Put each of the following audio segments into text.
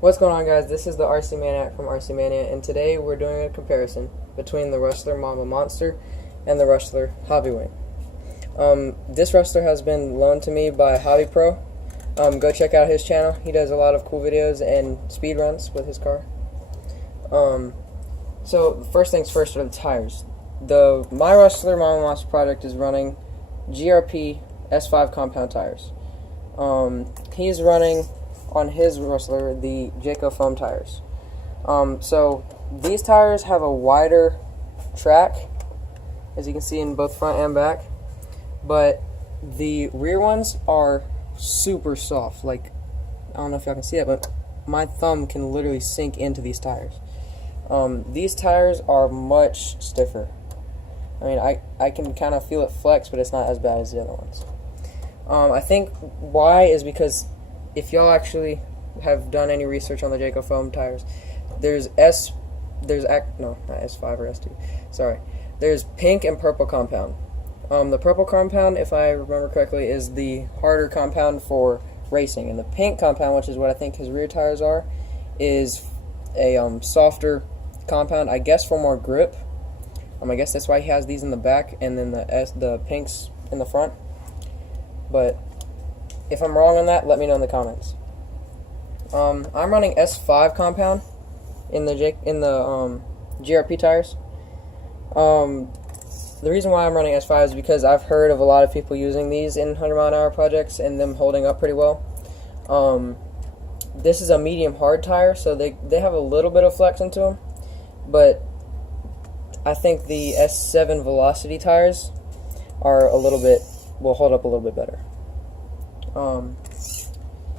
What's going on, guys? This is the RC Maniac from RC Mania, and today we're doing a comparison between the Rustler Mamba Monster and the Rustler Hobbywing. This Rustler has been loaned to me by Hobby Pro. Go check out his channel. He does a lot of cool videos and speed runs with his car. So first things first are the tires. My Rustler Mamba Monster project is running GRP S5 compound tires. He's running on his Rustler the Jayco foam tires. So these tires have a wider track, as you can see in both front and back, but the rear ones are super soft. Like, I don't know if y'all can see it, but my thumb can literally sink into these tires. These tires are much stiffer. I mean, I can kind of feel it flex, but it's not as bad as the other ones. I think why is because if y'all actually have done any research on the Jayco foam tires, there's not S5 or S2, sorry. There's pink and purple compound. The purple compound, if I remember correctly, is the harder compound for racing, and the pink compound, which is what I think his rear tires are, is a softer compound, I guess, for more grip. I guess that's why he has these in the back and then the pinks in the front. But if I'm wrong on that, let me know in the comments. I'm running S5 compound in the GRP tires. The reason why I'm running S5 is because I've heard of a lot of people using these in 100-mile-an-hour projects and them holding up pretty well. This is a medium hard tire, so they have a little bit of flex into them, but I think the S7 Velocity tires are will hold up a little bit better.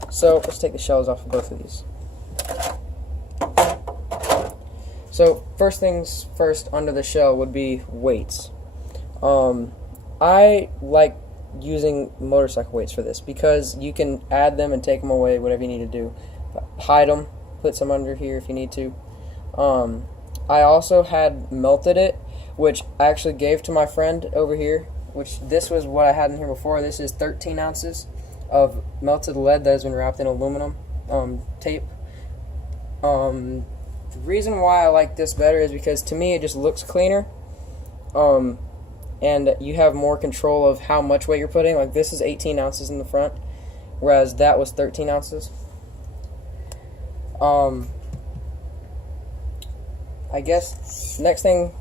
So let's take the shells off of both of these. So first things first, under the shell would be weights. I like using motorcycle weights for this because you can add them and take them away, whatever you need to do. Hide them, put some under here if you need to. I also had melted it, which I actually gave to my friend over here, which this was what I had in here before. This is 13 ounces of melted lead that has been wrapped in aluminum tape. The reason why I like this better is because to me it just looks cleaner, and you have more control of how much weight you're putting. Like, this is 18 ounces in the front, whereas that was 13 ounces. I guess next thing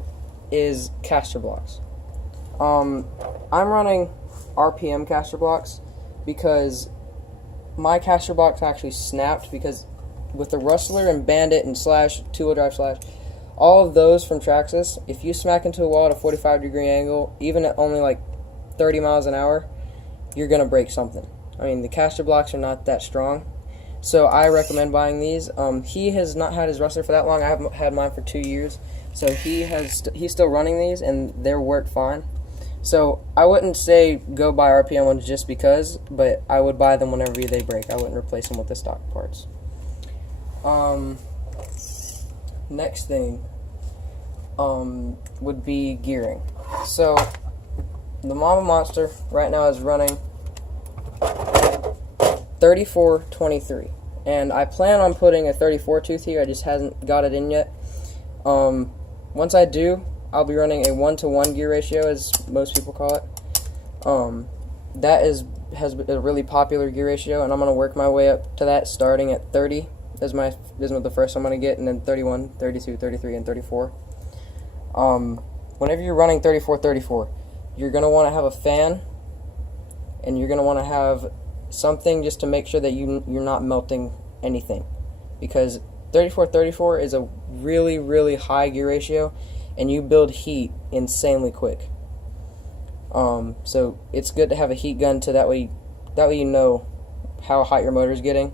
is caster blocks. I'm running RPM caster blocks because my caster blocks actually snapped, because with the Rustler and Bandit and Slash, two-wheel drive Slash, all of those from Traxxas, if you smack into a wall at a 45-degree angle, even at only like 30 miles an hour, you're going to break something. I mean, the caster blocks are not that strong, so I recommend buying these. He has not had his Rustler for that long. I have had mine for 2 years, so he's still running these, and they work fine. So I wouldn't say go buy RPM ones just because, but I would buy them whenever they break. I wouldn't replace them with the stock parts. Next thing would be gearing. So the Mamba Monster right now is running 34-23, and I plan on putting a 34 tooth here. I just hasn't got it in yet. Once I do, I'll be running a 1-to-1 gear ratio, as most people call it. That has a really popular gear ratio, and I'm going to work my way up to that, starting at 30 is the first I'm going to get, and then 31, 32, 33, and 34. Whenever you're running 34-34, you're going to want to have a fan, and you're going to want to have something just to make sure that you're not melting anything, because 34-34 is a really, really high gear ratio, and you build heat insanely quick. So it's good to have a heat gun, to that way you know how hot your motor is getting.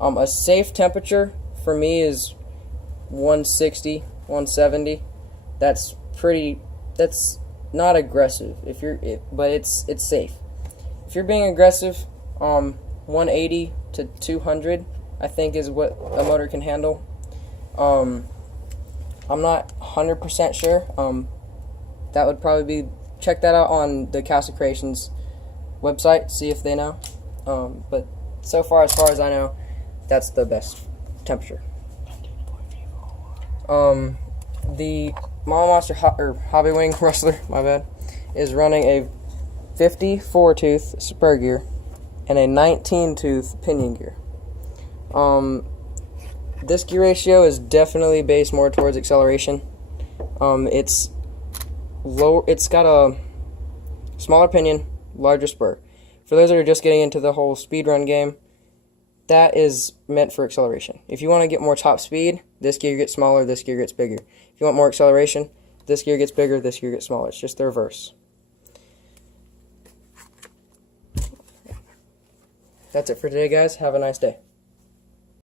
A safe temperature for me is 160, 170. That's not aggressive but it's safe. If you're being aggressive, 180 to 200 I think is what a motor can handle. I'm not 100% sure. That would probably be, check that out on the Castle Creations website, see if they know. But so far, as I know, that's the best temperature. The Mama Monster Hobbywing Rustler, my bad, is running a 54 tooth spur gear and a 19 tooth pinion gear. This gear ratio is definitely based more towards acceleration. It's got a smaller pinion, larger spur. For those that are just getting into the whole speed run game, that is meant for acceleration. If you want to get more top speed, this gear gets smaller, this gear gets bigger. If you want more acceleration, this gear gets bigger, this gear gets smaller. It's just the reverse. That's it for today, guys. Have a nice day.